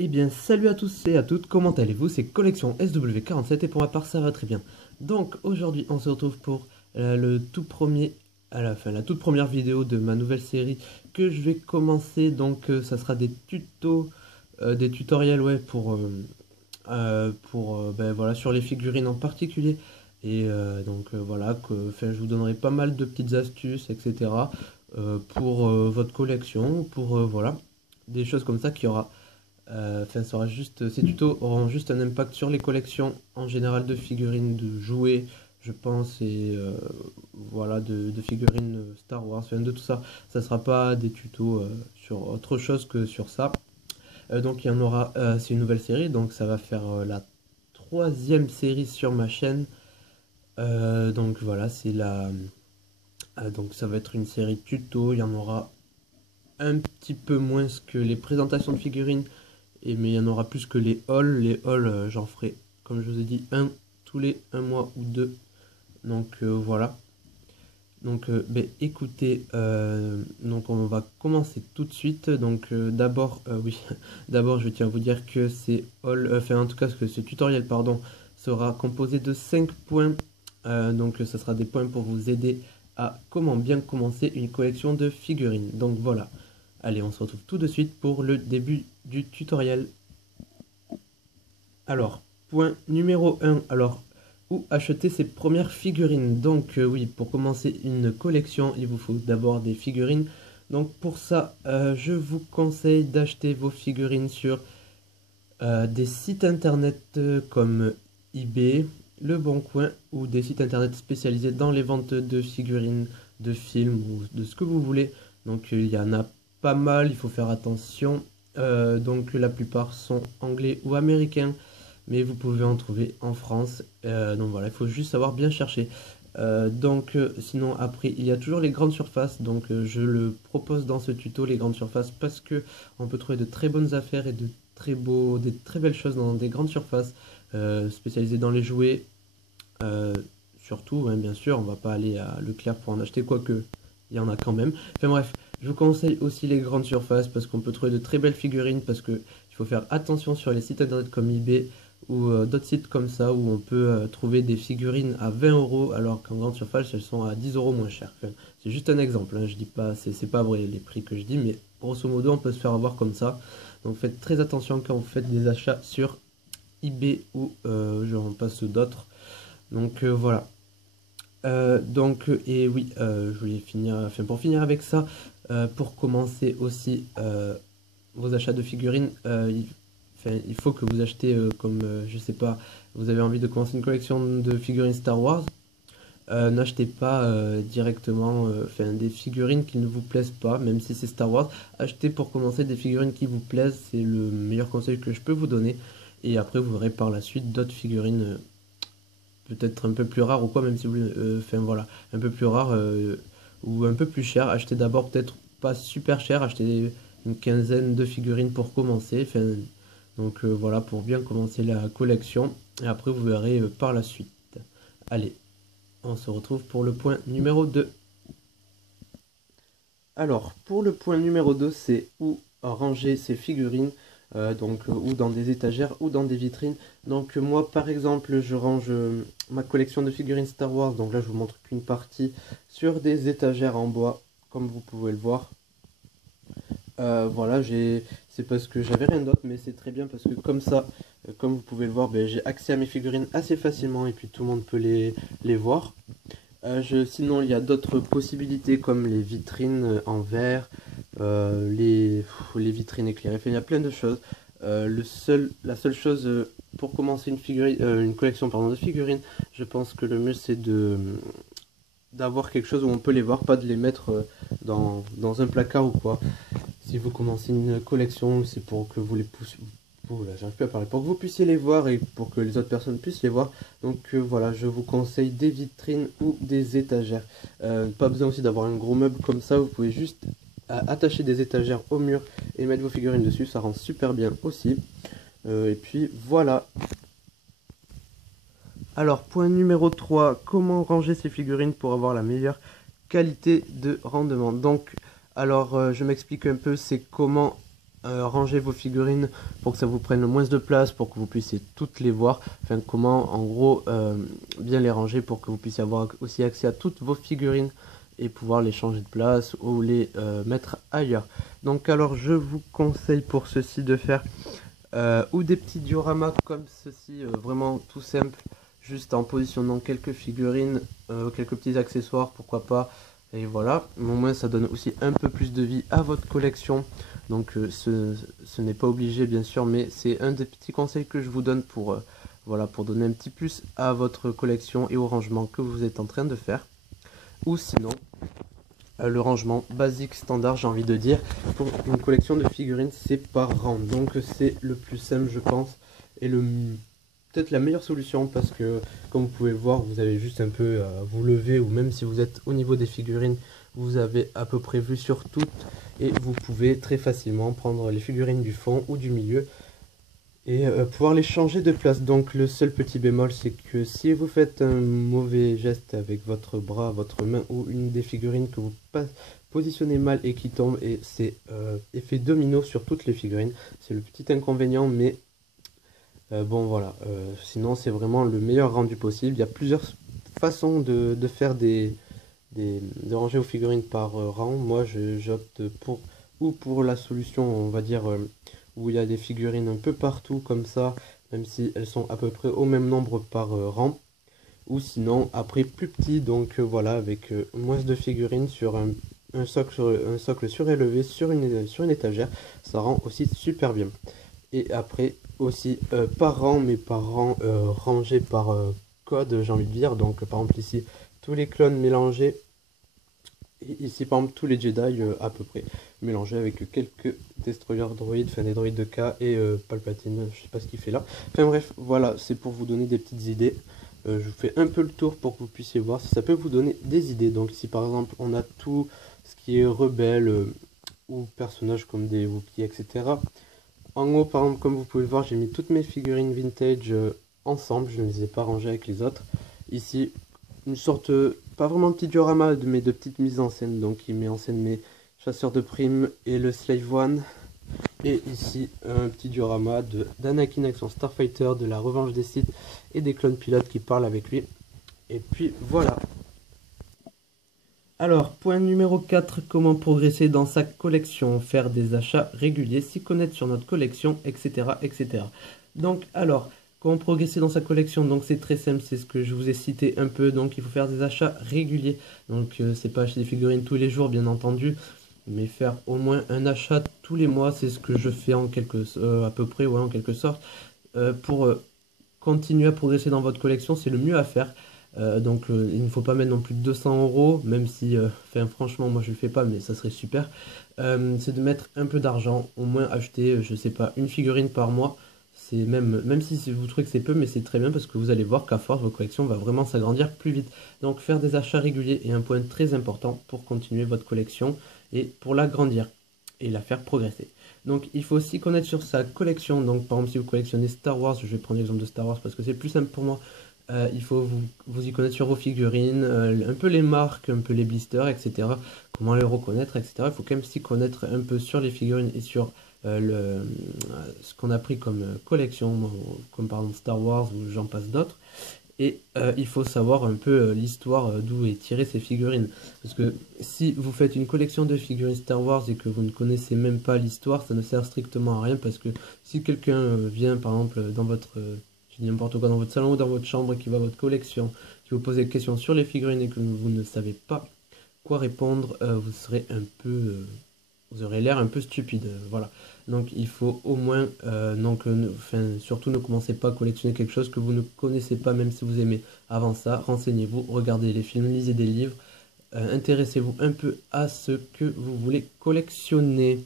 Eh bien, salut à tous et à toutes, comment allez-vous? C'est Collection SW47 et pour ma part, ça va très bien. Donc, aujourd'hui, on se retrouve pour le tout premier, la toute première vidéo de ma nouvelle série que je vais commencer. Donc, ça sera des tutos, des tutoriels, ouais, ben, voilà, sur les figurines en particulier. Et voilà, enfin, je vous donnerai pas mal de petites astuces, etc. Pour votre collection, pour voilà, des choses comme ça qui aura. Enfin, ça aura juste, ces tutos auront juste un impact sur les collections en général de figurines, de jouets, je pense, et voilà, de figurines Star Wars, enfin, de tout ça. Ça sera pas des tutos sur autre chose que sur ça. Donc il y en aura, c'est une nouvelle série, donc ça va faire la troisième série sur ma chaîne. Donc voilà, donc ça va être une série tuto. Il y en aura un petit peu moins que les présentations de figurines. Mais il y en aura plus que les hauls. Les hauls, j'en ferai, comme je vous ai dit, un tous les un mois ou deux. Donc voilà. Donc ben, écoutez, donc on va commencer tout de suite. Donc d'abord, oui, d'abord je tiens à vous dire que c'est haul, enfin en tout cas que ce tutoriel, pardon, sera composé de 5 points. Donc ça sera des points pour vous aider à comment bien commencer une collection de figurines. Donc voilà. Allez, on se retrouve tout de suite pour le début du tutoriel. Alors, point numéro un. Alors, où acheter ses premières figurines? Donc, oui, pour commencer une collection, il vous faut d'abord des figurines. Donc, pour ça, je vous conseille d'acheter vos figurines sur des sites internet comme eBay, Le Bon Coin ou des sites internet spécialisés dans les ventes de figurines, de films ou de ce que vous voulez. Donc, il y en a pas mal, il faut faire attention. Donc, la plupart sont anglais ou américains, mais vous pouvez en trouver en France. Donc voilà, il faut juste savoir bien chercher. Sinon après il y a toujours les grandes surfaces, donc je le propose dans ce tuto, les grandes surfaces, parce que on peut trouver de très bonnes affaires et des très belles choses dans des grandes surfaces spécialisées dans les jouets. euh, Surtout, hein, bien sûr, on va pas aller à Leclerc pour en acheter, quoique il y en a quand même. Enfin bref, je vous conseille aussi les grandes surfaces parce qu'on peut trouver de très belles figurines, parce que il faut faire attention sur les sites internet comme eBay ou d'autres sites comme ça où on peut trouver des figurines à 20 euros alors qu'en grande surface elles sont à 10 euros moins chères. Enfin, c'est juste un exemple, hein, je dis pas, c'est pas vrai les prix que je dis, mais grosso modo on peut se faire avoir comme ça. Donc faites très attention quand vous faites des achats sur eBay ou j'en passe d'autres. Donc voilà. Et oui, je voulais finir, enfin pour finir avec ça, pour commencer aussi vos achats de figurines, enfin, il faut que vous achetez, comme je sais pas, vous avez envie de commencer une collection de figurines Star Wars, n'achetez pas directement enfin, des figurines qui ne vous plaisent pas, même si c'est Star Wars. Achetez pour commencer des figurines qui vous plaisent, c'est le meilleur conseil que je peux vous donner. Et après, vous verrez par la suite d'autres figurines peut-être un peu plus rares ou quoi, même si vous, enfin voilà, un peu plus rares ou un peu plus chères. Achetez d'abord peut-être pas super cher, achetez une quinzaine de figurines pour commencer. Enfin, donc voilà, pour bien commencer la collection. Et après, vous verrez par la suite. Allez, on se retrouve pour le point numéro 2. Alors, pour le point numéro 2, c'est où ranger ses figurines, ou dans des étagères ou dans des vitrines. Donc moi, par exemple, je range ma collection de figurines Star Wars, donc là je vous montre qu'une partie, sur des étagères en bois, comme vous pouvez le voir. Voilà, c'est parce que j'avais rien d'autre, mais c'est très bien parce que comme ça, comme vous pouvez le voir, ben, j'ai accès à mes figurines assez facilement et puis tout le monde peut les voir. Sinon, il y a d'autres possibilités comme les vitrines en verre, les vitrines éclairées. Enfin, il y a plein de choses. La seule chose pour commencer une collection pardon, de figurines, je pense que le mieux c'est d'avoir quelque chose où on peut les voir, pas de les mettre dans un placard ou quoi. Si vous commencez une collection, c'est pour que vous les poussiez. Oh là, j'arrive plus à parler. Pour que vous puissiez les voir et pour que les autres personnes puissent les voir. Donc voilà, je vous conseille des vitrines ou des étagères. Pas besoin aussi d'avoir un gros meuble comme ça. Vous pouvez juste attacher des étagères au mur et mettre vos figurines dessus. Ça rend super bien aussi. Et puis voilà. Alors, point numéro 3, comment ranger ses figurines pour avoir la meilleure qualité de rendement. Donc, alors, je m'explique un peu, c'est comment ranger vos figurines pour que ça vous prenne le moins de place, pour que vous puissiez toutes les voir. Enfin, comment en gros bien les ranger pour que vous puissiez avoir aussi accès à toutes vos figurines et pouvoir les changer de place ou les mettre ailleurs. Donc alors je vous conseille pour ceci de faire ou des petits dioramas comme ceci, vraiment tout simple, juste en positionnant quelques figurines, quelques petits accessoires, pourquoi pas, et voilà. Au moins ça donne aussi un peu plus de vie à votre collection. Donc ce n'est pas obligé bien sûr, mais c'est un des petits conseils que je vous donne pour, voilà, pour donner un petit plus à votre collection et au rangement que vous êtes en train de faire. Ou sinon, le rangement basique standard, j'ai envie de dire, pour une collection de figurines, c'est par rang. Donc c'est le plus simple, je pense, et peut-être la meilleure solution, parce que comme vous pouvez le voir, vous avez juste un peu à vous lever, ou même si vous êtes au niveau des figurines, vous avez à peu près vu sur toutes, et vous pouvez très facilement prendre les figurines du fond ou du milieu et pouvoir les changer de place. Donc le seul petit bémol, c'est que si vous faites un mauvais geste avec votre bras, votre main ou une des figurines que vous positionnez mal et qui tombe, et c'est effet domino sur toutes les figurines. C'est le petit inconvénient, mais bon voilà, sinon c'est vraiment le meilleur rendu possible. Il y a plusieurs façons de faire de ranger vos figurines par rang. Moi j'opte pour la solution, on va dire, où il y a des figurines un peu partout comme ça, même si elles sont à peu près au même nombre par rang, ou sinon après plus petit, donc voilà, avec moins de figurines sur un socle surélevé sur une étagère, ça rend aussi super bien. Et après aussi par rang, mais par rang rangé par code, j'ai envie de dire. Donc par exemple ici tous les clones mélangés, et ici par exemple tous les Jedi à peu près mélangés avec quelques destroyers droïdes, enfin des droïdes de K et Palpatine, je sais pas ce qu'il fait là. Enfin bref, voilà, c'est pour vous donner des petites idées. Je vous fais un peu le tour pour que vous puissiez voir si ça peut vous donner des idées. Donc ici par exemple on a tout ce qui est rebelle ou personnages comme des Wookiees, etc. En haut par exemple, comme vous pouvez le voir, j'ai mis toutes mes figurines vintage ensemble, je ne les ai pas rangées avec les autres. Ici une sorte, pas vraiment de petit diorama, mais de petites mises en scène. Donc il met en scène mes chasseurs de primes et le Slave One. Et ici un petit diorama d'Anakin avec son Starfighter, de la Revanche des Sith et des clones pilotes qui parlent avec lui. Et puis voilà. Alors, point numéro 4, comment progresser dans sa collection, faire des achats réguliers, s'y connaître sur notre collection, etc. etc. Donc, alors, comment progresser dans sa collection? Donc, c'est très simple, c'est ce que je vous ai cité un peu. Donc, il faut faire des achats réguliers. Donc, c'est pas acheter des figurines tous les jours, bien entendu, mais faire au moins un achat tous les mois. C'est ce que je fais en à peu près, ouais, en quelque sorte. Pour continuer à progresser dans votre collection, c'est le mieux à faire. Donc il ne faut pas mettre non plus de 200 euros, même si, enfin, franchement, moi je le fais pas, mais ça serait super. C'est de mettre un peu d'argent, au moins acheter, je sais pas, une figurine par mois. C'est même si vous trouvez que c'est peu, mais c'est très bien parce que vous allez voir qu'à force, votre collection va vraiment s'agrandir plus vite. Donc faire des achats réguliers est un point très important pour continuer votre collection et pour l'agrandir et la faire progresser. Donc il faut aussi connaître sur sa collection. Donc par exemple si vous collectionnez Star Wars, je vais prendre l'exemple de Star Wars parce que c'est plus simple pour moi. Il faut vous y connaître sur vos figurines, un peu les marques, un peu les blisters, etc. Comment les reconnaître, etc. Il faut quand même s'y connaître un peu sur les figurines et sur ce qu'on a pris comme collection, comme par exemple Star Wars ou j'en passe d'autres. Et il faut savoir un peu l'histoire d'où est tirée ces figurines. Parce que si vous faites une collection de figurines Star Wars et que vous ne connaissez même pas l'histoire, ça ne sert strictement à rien. Parce que si quelqu'un vient par exemple dans votre, je dis n'importe quoi, dans votre salon ou dans votre chambre, qui voit votre collection, qui vous pose des questions sur les figurines et que vous ne savez pas quoi répondre, vous serez un peu, vous aurez l'air un peu stupide, voilà. Donc il faut au moins, surtout ne commencez pas à collectionner quelque chose que vous ne connaissez pas, même si vous aimez. Avant ça, renseignez-vous, regardez les films, lisez des livres, intéressez-vous un peu à ce que vous voulez collectionner.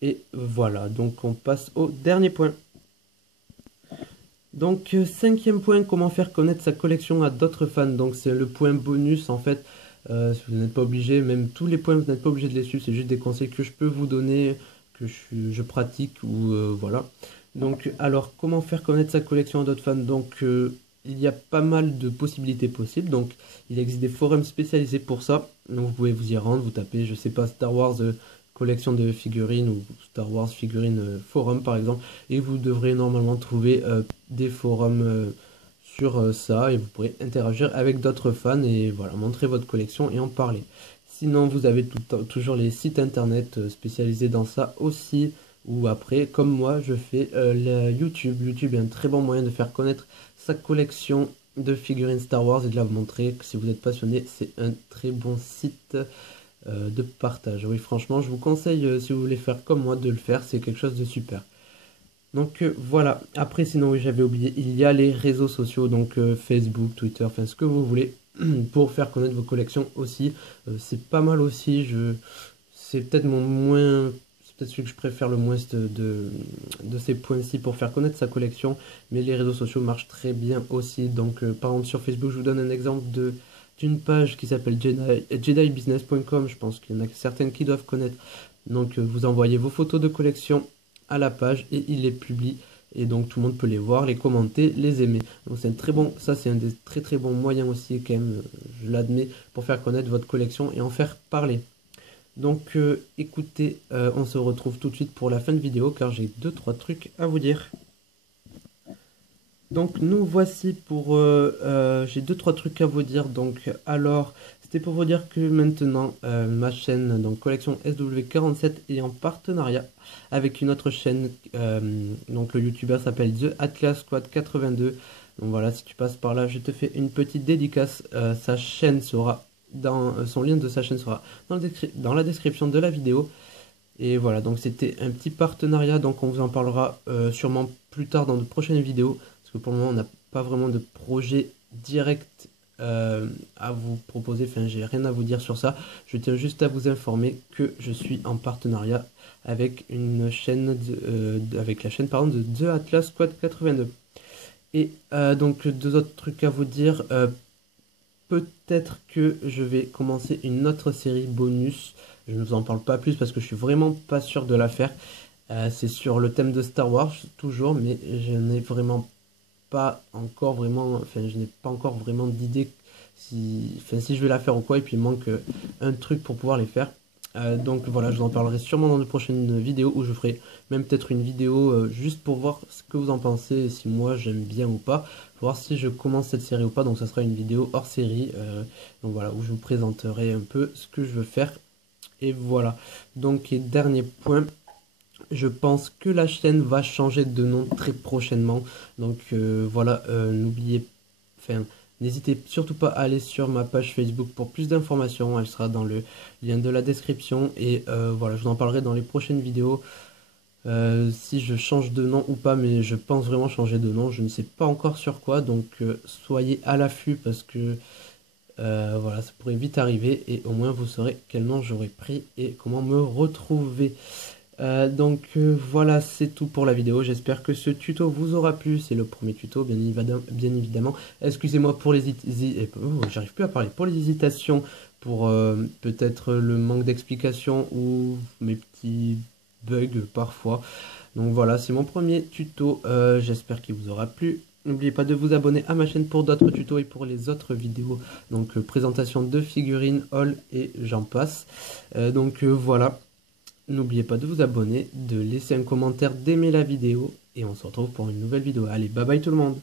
Et voilà, donc on passe au dernier point. Donc, cinquième point, comment faire connaître sa collection à d'autres fans. Donc, c'est le point bonus en fait. Vous n'êtes pas obligé, même tous les points, vous n'êtes pas obligé de les suivre. C'est juste des conseils que je peux vous donner, que je pratique ou voilà. Donc, alors, comment faire connaître sa collection à d'autres fans. Donc, il y a pas mal de possibilités possibles. Donc, il existe des forums spécialisés pour ça. Donc, vous pouvez vous y rendre, vous tapez, je sais pas, Star Wars collection de figurines ou Star Wars figurines forum par exemple, et vous devrez normalement trouver des forums sur ça, et vous pourrez interagir avec d'autres fans et voilà, montrer votre collection et en parler. Sinon, vous avez toujours les sites internet spécialisés dans ça aussi, ou après, comme moi, je fais YouTube. YouTube est un très bon moyen de faire connaître sa collection de figurines Star Wars et de la montrer. Que si vous êtes passionné, c'est un très bon site de partage. Oui, franchement, je vous conseille, si vous voulez faire comme moi, de le faire. C'est quelque chose de super. Donc voilà. Après, sinon, oui, j'avais oublié, il y a les réseaux sociaux, donc Facebook, Twitter, enfin ce que vous voulez, pour faire connaître vos collections aussi. C'est pas mal aussi. C'est peut-être mon moins. C'est peut-être celui que je préfère le moins de ces points-ci pour faire connaître sa collection. Mais les réseaux sociaux marchent très bien aussi. Donc par exemple sur Facebook, je vous donne un exemple d'une page qui s'appelle JediBusiness.com. Je pense qu'il y en a certaines qui doivent connaître. Donc vous envoyez vos photos de collection à la page et il les publie. Et donc tout le monde peut les voir, les commenter, les aimer. Donc c'est un très bon, ça c'est un des très très bons moyens aussi quand même, je l'admets, pour faire connaître votre collection et en faire parler. Donc écoutez, on se retrouve tout de suite pour la fin de vidéo car j'ai 2-3 trucs à vous dire. Donc nous voici pour... j'ai 2-3 trucs à vous dire. Donc alors, c'était pour vous dire que maintenant, ma chaîne, donc Collection SW47, est en partenariat avec une autre chaîne. Donc le youtubeur s'appelle The Atlas Squad 82. Donc voilà, si tu passes par là, je te fais une petite dédicace. Sa chaîne sera son lien de sa chaîne sera dans la description de la vidéo. Et voilà, donc c'était un petit partenariat, donc on vous en parlera sûrement plus tard dans de prochaines vidéos, parce que pour le moment on n'a pas vraiment de projet direct à vous proposer, enfin j'ai rien à vous dire sur ça. Je tiens juste à vous informer que je suis en partenariat avec une chaîne avec la chaîne pardon, de The Atlas Squad 82. Et donc 2 autres trucs à vous dire. Peut-être que je vais commencer une autre série bonus. Je ne vous en parle pas plus parce que je suis vraiment pas sûr de la faire. C'est sur le thème de Star Wars, toujours, mais je n'ai vraiment pas encore vraiment. Enfin, je n'ai pas encore vraiment d'idée si je vais la faire ou quoi. Et puis il manque un truc pour pouvoir les faire. Donc voilà, je vous en parlerai sûrement dans de prochaines vidéos où je ferai même peut-être une vidéo juste pour voir ce que vous en pensez et si moi j'aime bien ou pas, pour voir si je commence cette série ou pas. Donc ça sera une vidéo hors série, donc voilà, où je vous présenterai un peu ce que je veux faire. Et voilà, donc et dernier point, je pense que la chaîne va changer de nom très prochainement. Donc voilà, n'oubliez, enfin, n'hésitez surtout pas à aller sur ma page Facebook pour plus d'informations. Elle sera dans le lien de la description. Et voilà, je vous en parlerai dans les prochaines vidéos. Si je change de nom ou pas, mais je pense vraiment changer de nom. Je ne sais pas encore sur quoi. Donc soyez à l'affût parce que voilà, ça pourrait vite arriver. Et au moins vous saurez quel nom j'aurai pris et comment me retrouver. Voilà, c'est tout pour la vidéo. J'espère que ce tuto vous aura plu. C'est le premier tuto, bien évidemment. Excusez-moi pour les j'arrive plus à parler. Pour les hésitations, pour peut-être le manque d'explication ou mes petits bugs parfois. Donc voilà, c'est mon premier tuto. J'espère qu'il vous aura plu. N'oubliez pas de vous abonner à ma chaîne pour d'autres tutos et pour les autres vidéos. Donc présentation de figurines, haul et j'en passe. Voilà. N'oubliez pas de vous abonner, de laisser un commentaire, d'aimer la vidéo et on se retrouve pour une nouvelle vidéo. Allez, bye bye tout le monde!